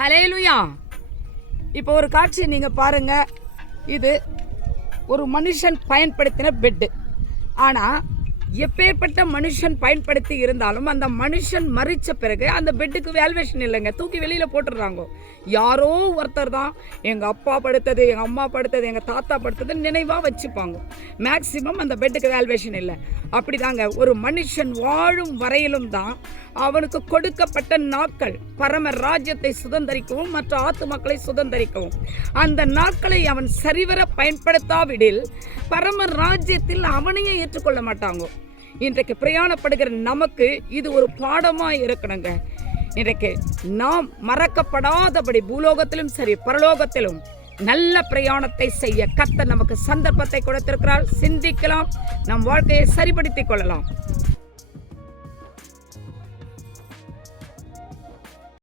ஹல்லேலூயா. இப்போ ஒரு காட்சி நீங்கள் பாருங்க. இது ஒரு மனுஷன் பயன்படுத்தின பெட்டு. ஆனால் எப்பேற்பட்ட மனுஷன் பயன்படுத்தி இருந்தாலும் அந்த மனுஷன் மறித்த பிறகு அந்த பெட்டுக்கு வேல்வேஷன் இல்லைங்க, தூக்கி வெளியில் போட்டுடுறாங்க. யாரோ ஒருத்தர் தான் எங்கள் அப்பா படுத்தது, எங்கள் அம்மா படுத்தது, எங்கள் தாத்தா படுத்தது நினைவாக வச்சுப்பாங்க. மேக்சிமம் அந்த பெட்டுக்கு வேல்வேஷன் இல்லை. அப்படி தாங்க ஒரு மனுஷன் வாழும் வரையிலும் தான் அவனுக்கு கொடுக்கப்பட்ட நாட்கள் பரம ராஜ்யத்தை சுதந்திரிக்கவும் மற்ற ஆத்துமக்களை சுதந்திரிக்கவும். அந்த நாட்களை அவன் சரிவர பயன்படுத்தாவிடில் பரம ராஜ்யத்தில் அவனையே ஏற்றுக்கொள்ள மாட்டாங்க. இன்றைக்கு பிரயாணப்படுகிற நமக்கு இது ஒரு பாடமாக இருக்கணுங்க. இன்றைக்கு நாம் மறக்கப்படாதபடி பூலோகத்திலும் சரி பரலோகத்திலும் நல்ல பிரயாணத்தை செய்ய கர்த்தர் நமக்கு சந்தர்ப்பத்தை கொடுத்திருக்கிறார். சிந்திக்கலாம், நம் வாழ்க்கையை சரிப்படுத்திக் கொள்ளலாம்.